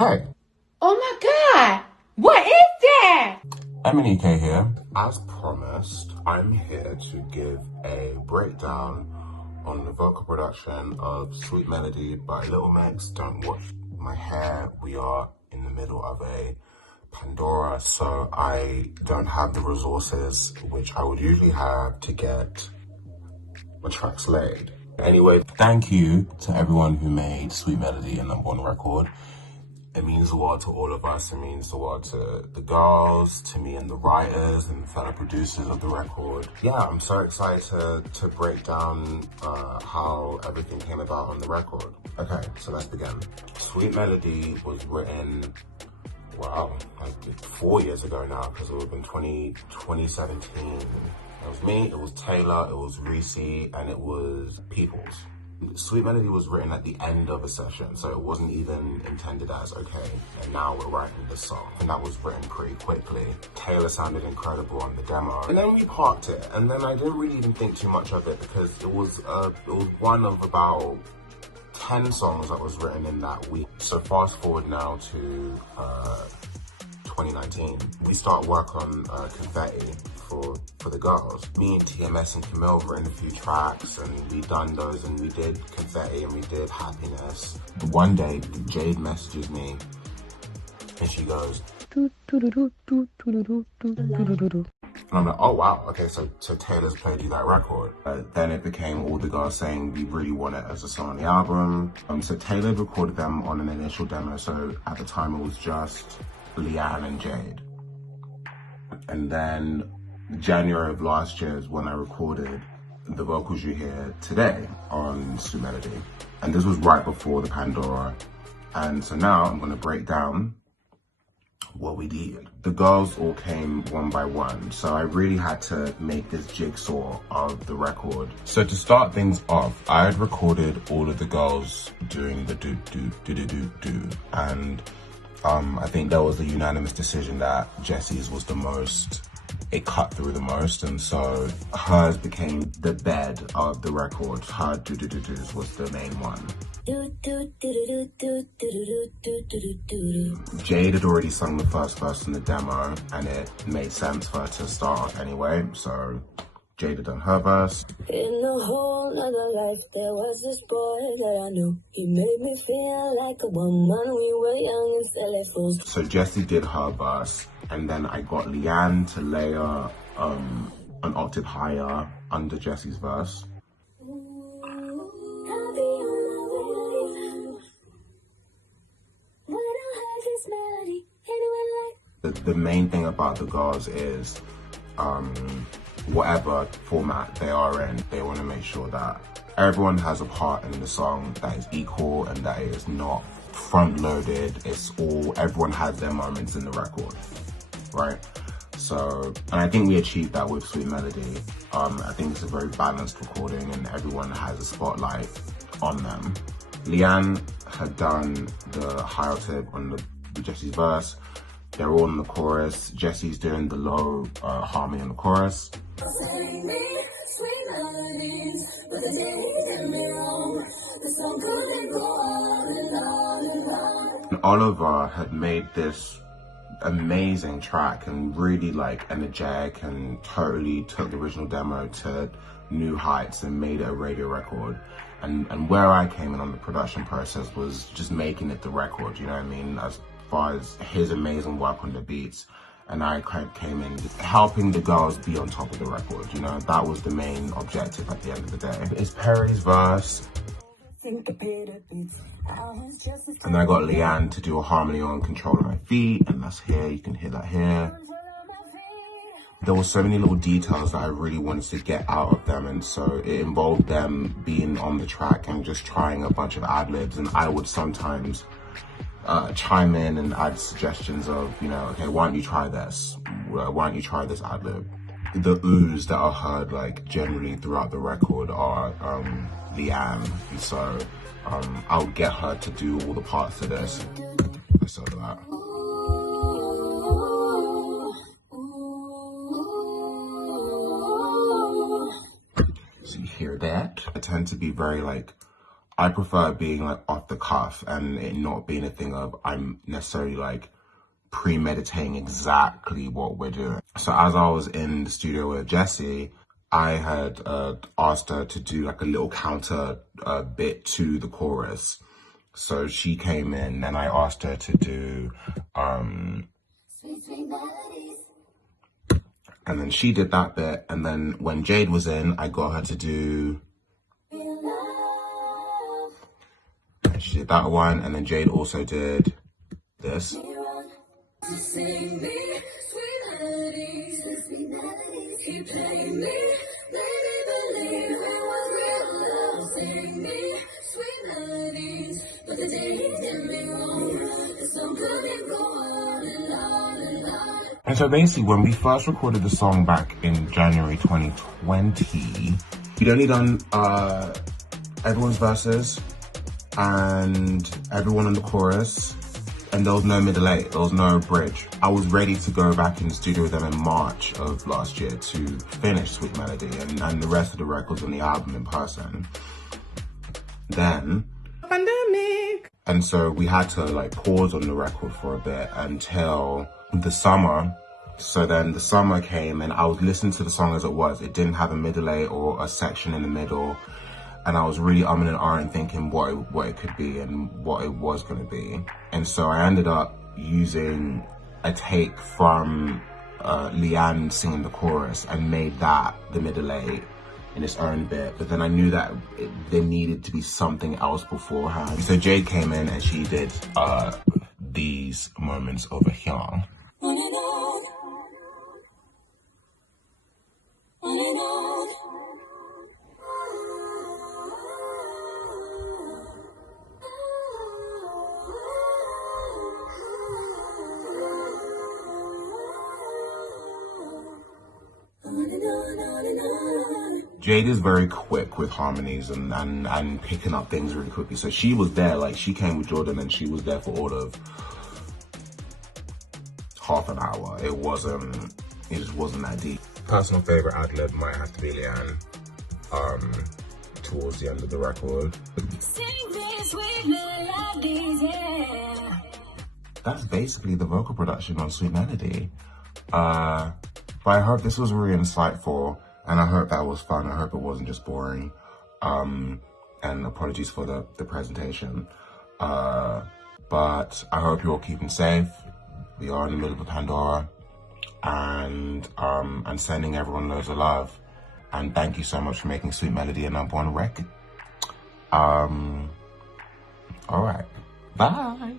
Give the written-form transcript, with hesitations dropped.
Hey. Oh my God! What is that? MNEK here. As promised, I'm here to give a breakdown on the vocal production of Sweet Melody by Little Mix. Don't watch my hair. We are in the middle of a Pandora, so I don't have the resources which I would usually have to get my tracks laid. Anyway, thank you to everyone who made Sweet Melody a #1 record. It means the world to all of us. It means the world to the girls, to me and the writers and fellow producers of the record. Yeah, I'm so excited to break down how everything came about on the record. Okay, so let's begin. Sweet Melody was written, wow, like 4 years ago now, because it would have been 2017. It was me, it was Taylor, it was Reese, and it was Peoples. Sweet Melody was written at the end of a session, so it wasn't even intended as, okay, and now we're writing this song. And that was written pretty quickly. Taylor sounded incredible on the demo. And then we parked it, and then I didn't really even think too much of it because it was one of about 10 songs that was written in that week. So fast forward now to 2019. We start work on Confetti for the girls. Me and TMS and Camille written a few tracks and we done those and we did Confetti and we did Happiness. One day, Jade messages me and she goes, and I'm like, oh wow, okay, so Taylor's played you that record. Then it became all the girls saying we really want it as a song on the album. So Taylor recorded them on an initial demo, so at the time it was just Leanne and Jade. And then January of last year is when I recorded the vocals you hear today on Sweet Melody. And this was right before the Pandora. And so now I'm gonna break down what we did. The girls all came one by one, so I really had to make this jigsaw of the record. So to start things off, I had recorded all of the girls doing the do, and I think there was a unanimous decision that Jessie's was the most, it cut through the most, and so hers became the bed of the record. Her do-do-do-dos was the main one. Jade had already sung the first verse in the demo, and it made sense for her to start off anyway, so Jade had done her verse. In a whole other life, there was this boy that I knew. He made me feel like a woman. We were young and silly fools. So Jessie did her verse, and then I got Leanne to layer an octave higher under Jessie's verse. The main thing about the girls is whatever format they are in, they want to make sure that everyone has a part in the song that is equal and that it is not front loaded. It's all, everyone has their moments in the record, right? So, and I think we achieved that with Sweet Melody. I think it's a very balanced recording and everyone has a spotlight on them. Leanne had done the high octave on the Jessie's verse. They're all in the chorus. Jessie's doing the low harmony in the chorus. And Oliver had made this amazing track and really like energetic and totally took the original demo to new heights and made it a radio record. And where I came in on the production process was just making it the record, you know what I mean? As far as his amazing work on the beats, and I kind of came in helping the girls be on top of the record, you know? That was the main objective at the end of the day. It's Perry's verse. And then I got Leanne to do a harmony on Control of My Feet, and that's here, you can hear that here. There were so many little details that I really wanted to get out of them, and so it involved them being on the track and just trying a bunch of ad-libs, and I would sometimes chime in and add suggestions of, you know, okay, why don't you try this? Why don't you try this ad-lib? The oohs that are heard like generally throughout the record are Leanne, and so I'll get her to do all the parts of this. So that. So you hear that? I tend to be very like I prefer being like off the cuff and it not being a thing of I'm necessarily like premeditating exactly what we're doing. So as I was in the studio with Jessie, I had asked her to do like a little counter bit to the chorus. So she came in and I asked her to do, Sweet, sweet melodies. And then she did that bit. And then when Jade was in, I got her to do, and she did that one. And then Jade also did this. Sing me sweet melodies, sweet melodies, keep playing me, baby believe it was real love. Sing me sweet melodies, but the days get me wrong. It's so good and go on and on and on. And so basically, when we first recorded the song back in January 2020, we'd only done everyone's verses and everyone in the chorus. And there was no middle eight, there was no bridge. I was ready to go back in the studio with them in March of last year to finish Sweet Melody and the rest of the records on the album in person. Then, pandemic. And so we had to like pause on the record for a bit until the summer. So then the summer came and I was listening to the song as it was. It didn't have a middle eight or a section in the middle. And I was really umming and ahhing thinking what it could be and what it was going to be. And so I ended up using a take from Leanne singing the chorus and made that the middle eight in its own bit. But then I knew that there needed to be something else beforehand. So Jade came in and she did these moments over here. Jade is very quick with harmonies and picking up things really quickly. So she was there, like she came with Jordan and she was there for all of half an hour. It just wasn't that deep. Personal favorite ad-lib might have to be Leanne, towards the end of the record. That's basically the vocal production on Sweet Melody. But I hope this was really insightful. And I hope that was fun. I hope it wasn't just boring. And apologies for the presentation. But I hope you're all keeping safe. We are in the middle of Pandora. And sending everyone loads of love. And thank you so much for making Sweet Melody a #1 record. All right. Bye.